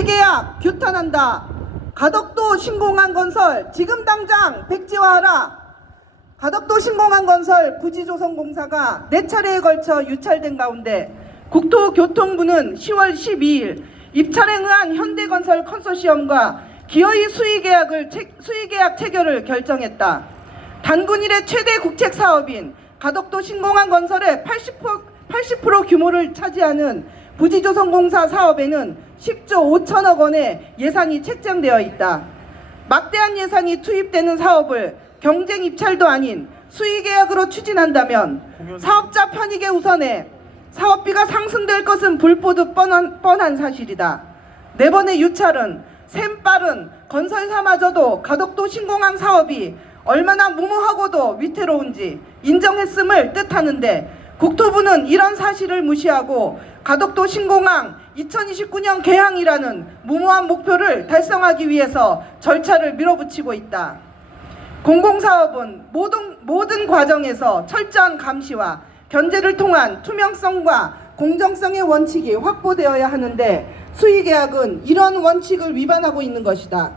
수의계약 규탄한다. 가덕도 신공항 건설 지금 당장 백지화하라. 가덕도 신공항 건설 부지조성공사가 4차례에 걸쳐 유찰된 가운데 국토교통부는 10월 12일 입찰에 의한 현대건설 컨소시엄과 기어이 수의계약 체결을 결정했다. 단군 이래 최대 국책사업인 가덕도 신공항 건설의 80% 규모를 차지하는 부지조성공사 사업에는 10조 5천억 원의 예산이 책정되어 있다. 막대한 예산이 투입되는 사업을 경쟁 입찰도 아닌 수의계약으로 추진한다면 사업자 편익에 우선해 사업비가 상승될 것은 불보듯 뻔한 사실이다. 4번의 유찰은 샘빠른 건설사마저도 가덕도 신공항 사업이 얼마나 무모하고도 위태로운지 인정했음을 뜻하는데 국토부는 이런 사실을 무시하고 가덕도 신공항 2029년 개항이라는 무모한 목표를 달성하기 위해서 절차를 밀어붙이고 있다. 공공사업은 모든 과정에서 철저한 감시와 견제를 통한 투명성과 공정성의 원칙이 확보되어야 하는데 수의계약은 이런 원칙을 위반하고 있는 것이다.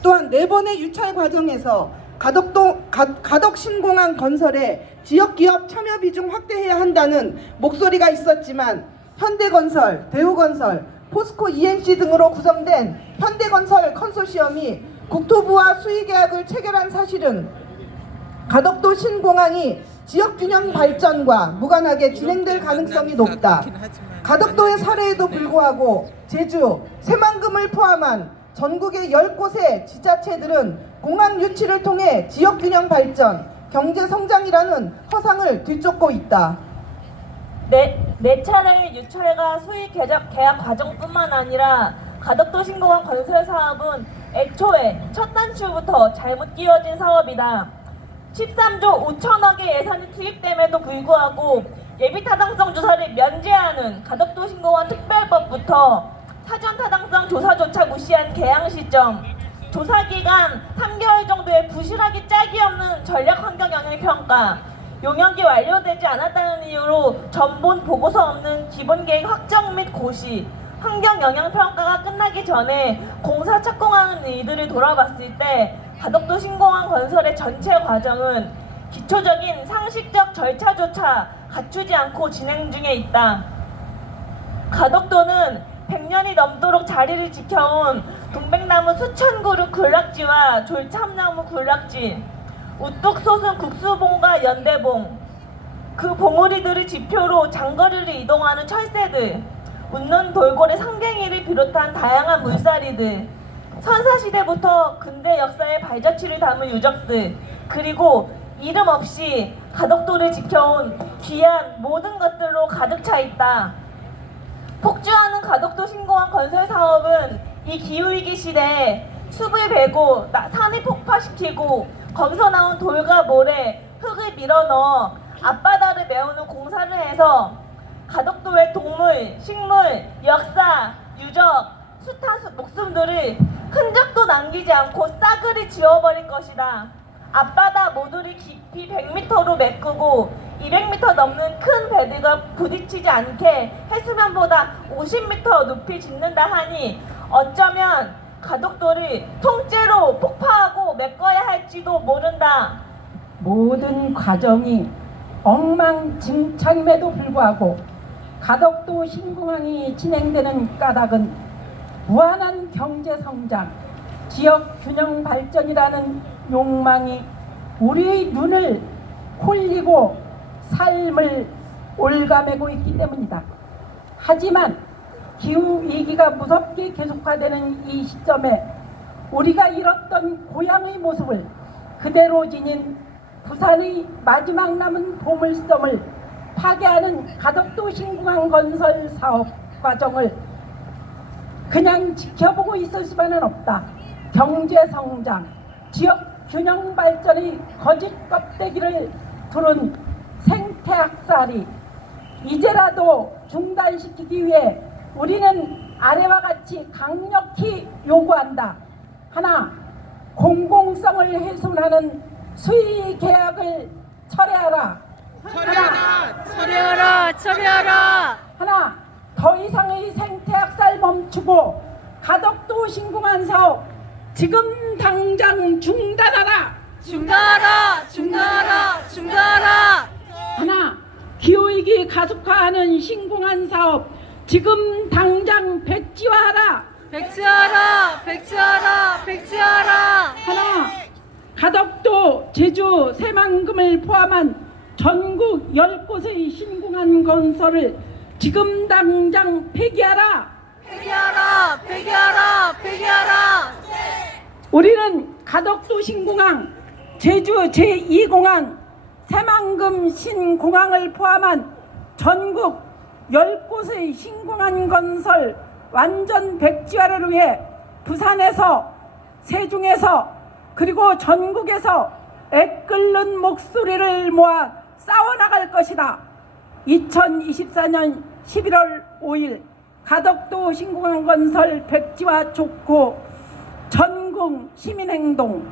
또한 4번의 유찰 과정에서 가덕 신공항 건설에 지역기업 참여 비중 확대해야 한다는 목소리가 있었지만 현대건설, 대우건설, 포스코 ENC 등으로 구성된 현대건설 컨소시엄이 국토부와 수의계약을 체결한 사실은 가덕도 신공항이 지역균형 발전과 무관하게 진행될 가능성이 높다. 가덕도의 사례에도 불구하고 제주, 새만금을 포함한 전국의 10곳의 지자체들은 공항 유치를 통해 지역균형 발전, 경제성장이라는 허상을 뒤쫓고 있다. 네 차례의 유찰과 수의 계약 과정뿐만 아니라 가덕도 신공항 건설 사업은 애초에 첫 단추부터 잘못 끼워진 사업이다. 13조 5천억의 예산이 투입됨에도 불구하고 예비타당성 조사를 면제하는 가덕도 신공항 특별법부터 사전 타당성 조사조차 무시한 개항 시점, 조사기간 3개월 정도의 부실하기 짝이 없는 전략환경영향평가, 용역이 완료되지 않았다는 이유로 전본 보고서 없는 기본계획 확정 및 고시, 환경영향평가가 끝나기 전에 공사 착공하는 이들을 돌아봤을 때 가덕도 신공항 건설의 전체 과정은 기초적인 상식적 절차조차 갖추지 않고 진행 중에 있다. 가덕도는 100년이 넘도록 자리를 지켜온 동백나무 수천 그루 군락지와 졸참나무 군락지, 우뚝 솟은 국수봉과 연대봉, 그 봉우리들을 지표로 장거리를 이동하는 철새들, 웃는 돌고래 상갱이를 비롯한 다양한 물살이들, 선사시대부터 근대 역사의 발자취를 담은 유적들, 그리고 이름 없이 가덕도를 지켜온 귀한 모든 것들로 가득 차 있다. 폭주하는 가덕도 신공항 건설 사업은 이 기후위기 시대에 숲을 베고 산을 폭파시키고 거기서 나온 돌과 모래, 흙을 밀어넣어 앞바다를 메우는 공사를 해서 가덕도의 동물, 식물, 역사, 유적, 숱한 목숨들을 흔적도 남기지 않고 싸그리 지워버릴 것이다. 앞바다 모두를 깊이 100m로 메꾸고 200m 넘는 큰 배들과 부딪히지 않게 해수면보다 50m 높이 짓는다 하니 어쩌면 가덕도를 통째로 폭파하고 메꿔야 할지도 모른다. 모든 과정이 엉망진창임에도 불구하고 가덕도 신공항이 진행되는 까닭은 무한한 경제성장, 지역균형 발전이라는 욕망이 우리의 눈을 홀리고 삶을 올가매고 있기 때문이다. 하지만 기후위기가 무섭게 계속화되는 이 시점에 우리가 잃었던 고향의 모습을 그대로 지닌 부산의 마지막 남은 보물섬을 파괴하는 가덕도 신공항 건설 사업 과정을 그냥 지켜보고 있을 수만은 없다. 경제성장, 지역균형 발전의 거짓 껍데기를 두른 생태학살이 이제라도 중단시키기 위해 우리는 아래와 같이 강력히 요구한다. 하나, 공공성을 훼손하는 수의 계약을 철회하라. 철회하라. 하나, 더 이상의 생태학살 멈추고 가덕도 신공항 사업 지금 당장 중단하라. 중단하라! 중단하라! 중단하라! 하나, 기후위기 가속화하는 신공항 사업 지금 당장 백지화하라. 백지하라! 백지하라! 백지하라! 하나, 가덕도, 제주, 새만금을 포함한 전국 10곳의 신공항 건설을 지금 당장 폐기하라. 폐기하라! 폐기하라! 폐기하라! 우리는 가덕도 신공항, 제주 제2공항, 새만금 신공항을 포함한 전국 10곳의 신공항 건설 완전 백지화를 위해 부산에서, 세종에서, 그리고 전국에서 애끓는 목소리를 모아 싸워나갈 것이다. 2024년 11월 5일 가덕도 신공항 건설 백지화 촉구 전국 시민행동